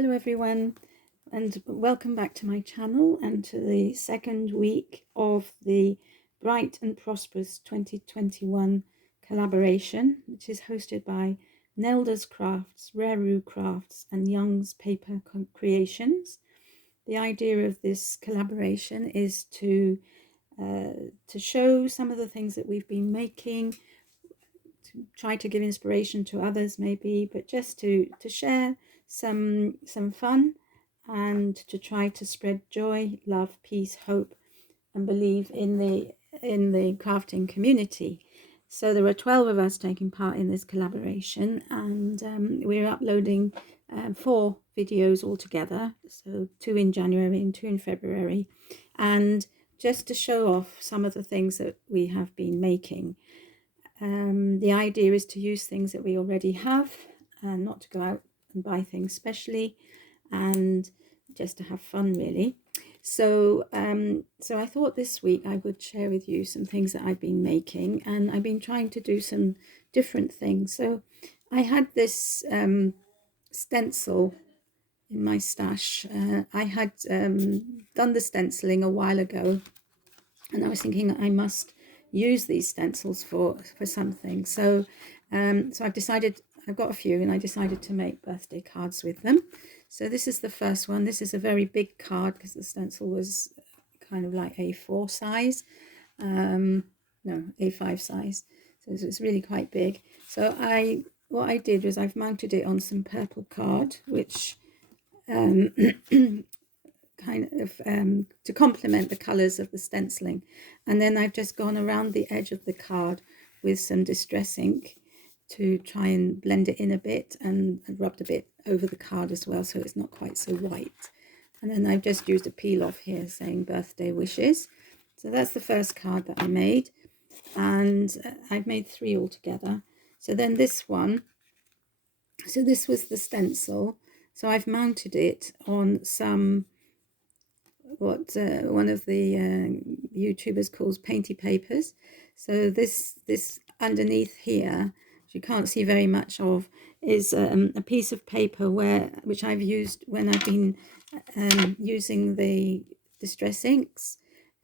Hello everyone, and welcome back to my channel and to the second week of the Bright and Prosperous 2021 collaboration, which is hosted by Nelda's Crafts, Raru Crafts and Young's Paper Creations. The idea of this collaboration is to show some of the things that we've been making, to try to give inspiration to others maybe, but just to share some fun and to try to spread joy, love, peace, hope, and believe in the crafting community. So there are 12 of us taking part in this collaboration, and we're uploading 4 videos altogether, so 2 in January and 2 in February, and just to show off some of the things that we have been making. The idea is to use things that we already have and not to go out and buy things specially, and just to have fun really. So I thought this week I would share with you some things that I've been making, and I've been trying to do some different things. So I had this stencil in my stash. I had done the stenciling a while ago, and I was thinking I must use these stencils for something. So so I've decided, I've got a few, and I decided to make birthday cards with them. So this is the first one. This is a very big card because the stencil was kind of like A4 size, no, A5 size. So it's really quite big. So what I did was I've mounted it on some purple card, which kind of to complement the colors of the stenciling, and then I've just gone around the edge of the card with some distress ink to try and blend it in a bit, and rubbed a bit over the card as well so it's not quite so white. And then I've just used a peel off here saying birthday wishes. So that's the first card that I made, and I've made 3 altogether. So then this one, so this was the stencil, so I've mounted it on some what one of the YouTubers calls painty papers. So this underneath here, which you can't see very much of, is a piece of paper which I've used when I've been using the distress inks.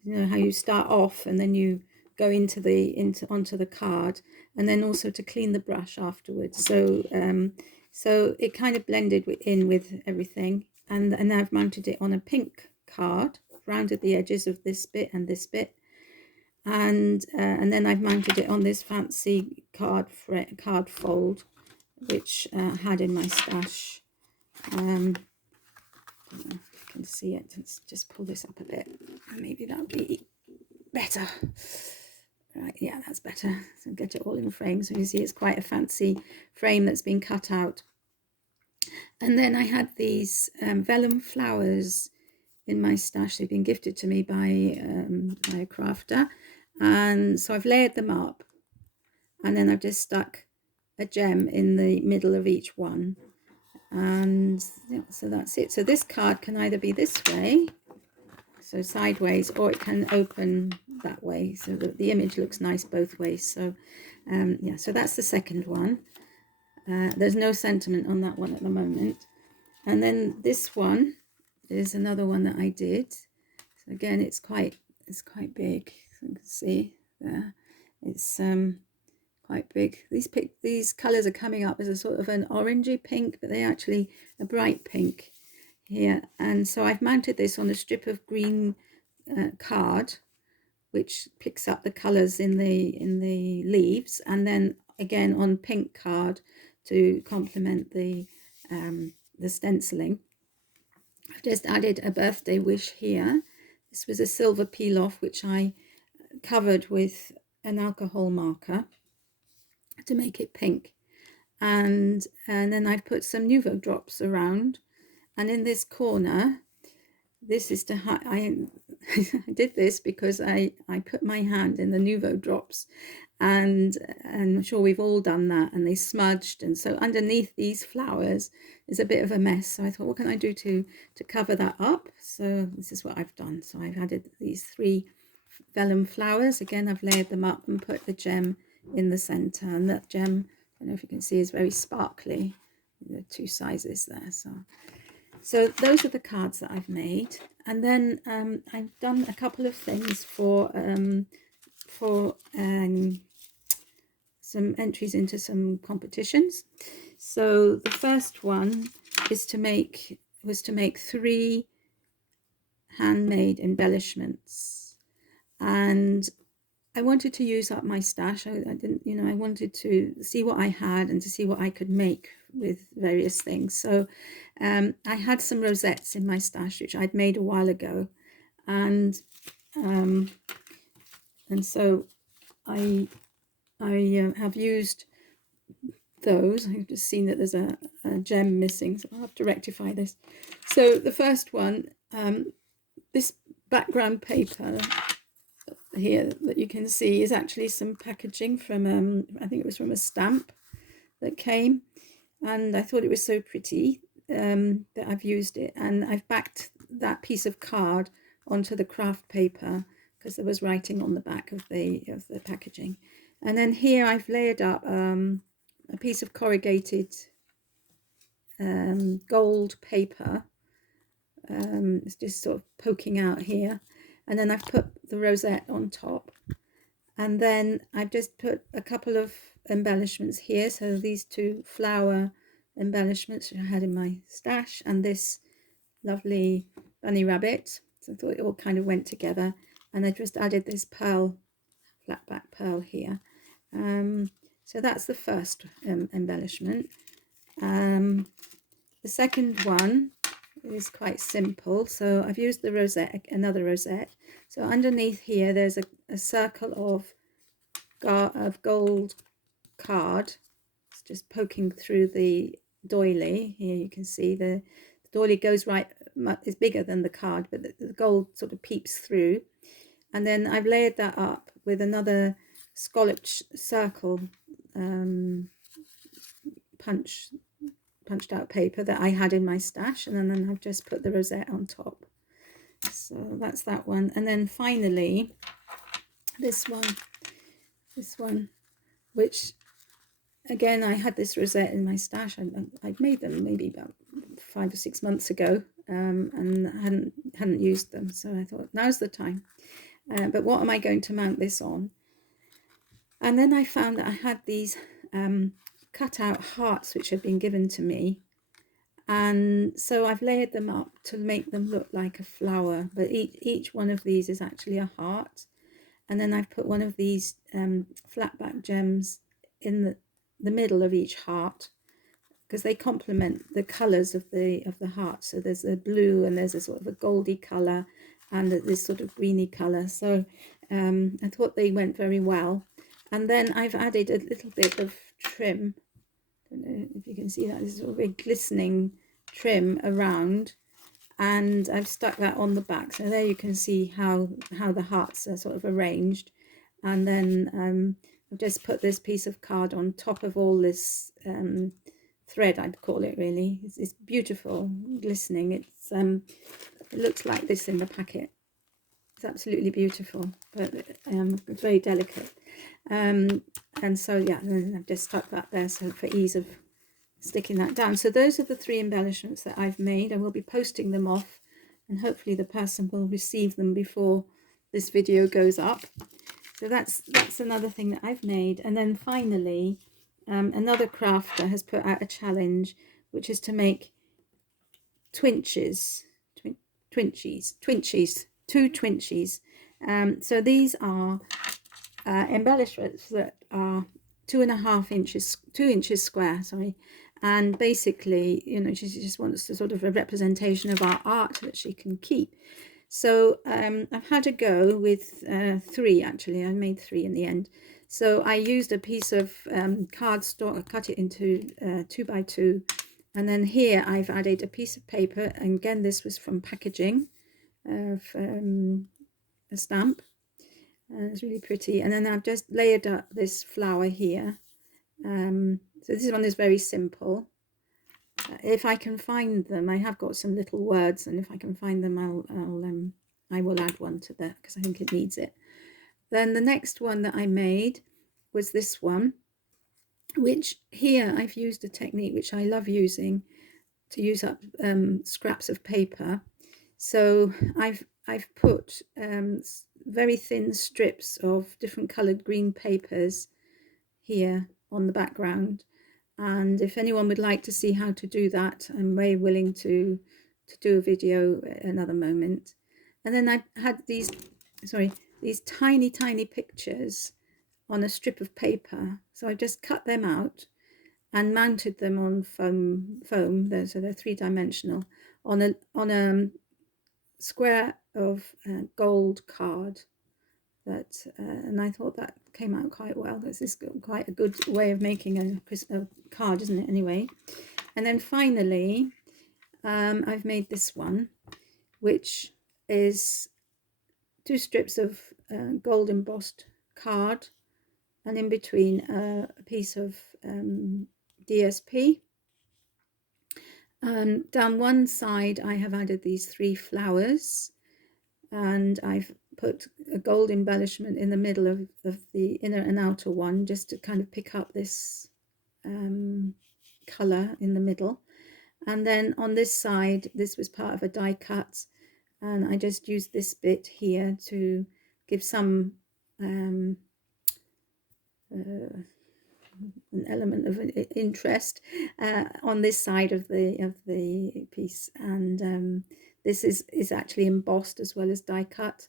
You know how you start off and then you go onto the card, and then also to clean the brush afterwards. So so it kind of blended in with everything, and I've mounted it on a pink card, rounded the edges of this bit and this bit, and then I've mounted it on this fancy card fold, which I had in my stash. I don't know if you can see it. Let's just pull this up a bit, maybe that'll be better. Right, yeah, that's better. So get it all in frame. So you see it's quite a fancy frame that's been cut out. And then I had these vellum flowers in my stash. They've been gifted to me by a crafter, and so I've layered them up, and then I've just stuck a gem in the middle of each one, and yeah, so that's it. So this card can either be this way, so sideways, or it can open that way, so that the image looks nice both ways. So yeah, so that's the second one. There's no sentiment on that one at the moment. And then this one is another one that I did. So again, it's quite big. So you can see there, it's quite big. These colors are coming up as a sort of an orangey pink, but they're actually a bright pink here. And so I've mounted this on a strip of green card, which picks up the colors in the leaves, and then again on pink card to complement the stenciling. I've just added a birthday wish here. This was a silver peel off which I covered with an alcohol marker to make it pink, and then I've put some Nuvo drops around, and in this corner, this is to I did this because I put my hand in the Nuvo drops, and I'm sure we've all done that, and they smudged, and so underneath these flowers is a bit of a mess. So I thought, what can I do to cover that up? So this is what I've done. So I've added these 3 vellum flowers. Again, I've layered them up and put the gem in the center, and that gem, I don't know if you can see, is very sparkly. There are 2 sizes there. So So those are the cards that I've made, and then I've done a couple of things for some entries into some competitions. So the first one is was to make 3 handmade embellishments, and I wanted to use up my stash. I didn't, I wanted to see what I had and to see what I could make with various things. So I had some rosettes in my stash, which I'd made a while ago, and so I have used those. I've just seen that there's a gem missing, so I'll have to rectify this. So the first one, this background paper here that you can see is actually some packaging from I think it was from a stamp that came, and I thought it was so pretty that I've used it, and I've backed that piece of card onto the craft paper because there was writing on the back of the packaging. And then here I've layered up a piece of corrugated gold paper. It's just sort of poking out here, and then I've put the rosette on top, and then I've just put a couple of embellishments here. So these 2 flower embellishments which I had in my stash, and this lovely bunny rabbit. So I thought it all kind of went together, and I just added this pearl, flat back pearl here. So that's the first embellishment. The second one is quite simple. So I've used the rosette, another rosette. So underneath here there's a circle of gold card. It's just poking through the doily. Here you can see the doily goes right, is bigger than the card, but the gold sort of peeps through. And then I've layered that up with another scalloped circle punched out paper that I had in my stash, and then I've just put the rosette on top. So that's that one. And then finally this one, which again, I had this rosette in my stash. I'd made them maybe about 5 or 6 months ago, and hadn't used them, so I thought now's the time. But what am I going to mount this on? And then I found that I had these cut out hearts which had been given to me, and so I've layered them up to make them look like a flower, but each one of these is actually a heart. And then I've put one of these flat back gems in the middle of each heart, because they complement the colors of the heart. So there's a blue, and there's a sort of a goldy color, and this sort of greeny color. So I thought they went very well. And then I've added a little bit of trim. I don't know if you can see that. This sort of a glistening trim around, and I've stuck that on the back. So there you can see how the hearts are sort of arranged. And then I've just put this piece of card on top of all this thread, I'd call it really. It's beautiful, glistening. It looks like this in the packet. It's absolutely beautiful, but it's very delicate. And so yeah, I've just stuck that there so for ease of sticking that down. So those are the 3 embellishments that I've made. I will be posting them off, and hopefully the person will receive them before this video goes up. So that's another thing that I've made. And then finally, another crafter has put out a challenge, which is to make twinchies, 2 twinchies. So these are embellishments that are 2.5 inches, 2 inches square, sorry. And basically, she just wants to sort of a representation of our art that she can keep. So I've had a go with 3, actually. I made 3 in the end. So I used a piece of cardstock, cut it into 2 by 2. And then here I've added a piece of paper. And again, this was from packaging of a stamp. It's really pretty. And then I've just layered up this flower here. So this one is very simple. If I can find them, I have got some little words, and if I can find them, I will add one to that because I think it needs it. Then the next one that I made was this one, which here I've used a technique which I love using use up scraps of paper. So I've put very thin strips of different coloured green papers here on the background, and if anyone would like to see how to do that, I'm very willing to do a video at another moment. And then I had these tiny pictures on a strip of paper, so I just cut them out and mounted them on foam. So they're three-dimensional on a square of gold card. That and I thought that came out quite well. This is quite a good way of making a card, isn't it? Anyway, and then finally, I've made this one, which is 2 strips of gold embossed card, and in between a piece of DSP. Down one side I have added these 3 flowers, and I've put a gold embellishment in the middle of the inner and outer one, just to kind of pick up this colour in the middle. And then on this side, this was part of a die cut, and I just used this bit here to give some an element of interest on this side of the piece. And this is actually embossed as well as die cut,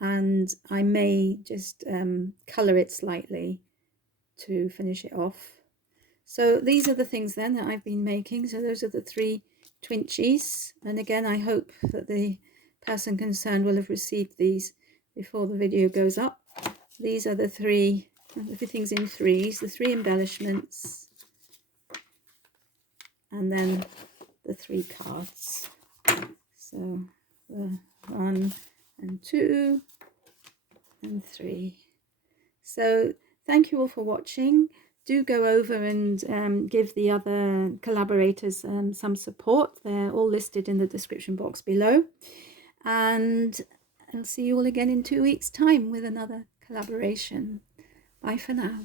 and I may just colour it slightly to finish it off. So these are the things then that I've been making. So those are the 3 Twinchies, and again I hope that the person concerned will have received these before the video goes up. These are the 3, everything's in 3s, the 3 embellishments, and then the 3 cards. So the 1 and 2 and 3. So thank you all for watching. Do go over and give the other collaborators some support. They're all listed in the description box below. And I'll see you all again in 2 weeks' time with another collaboration. Bye for now.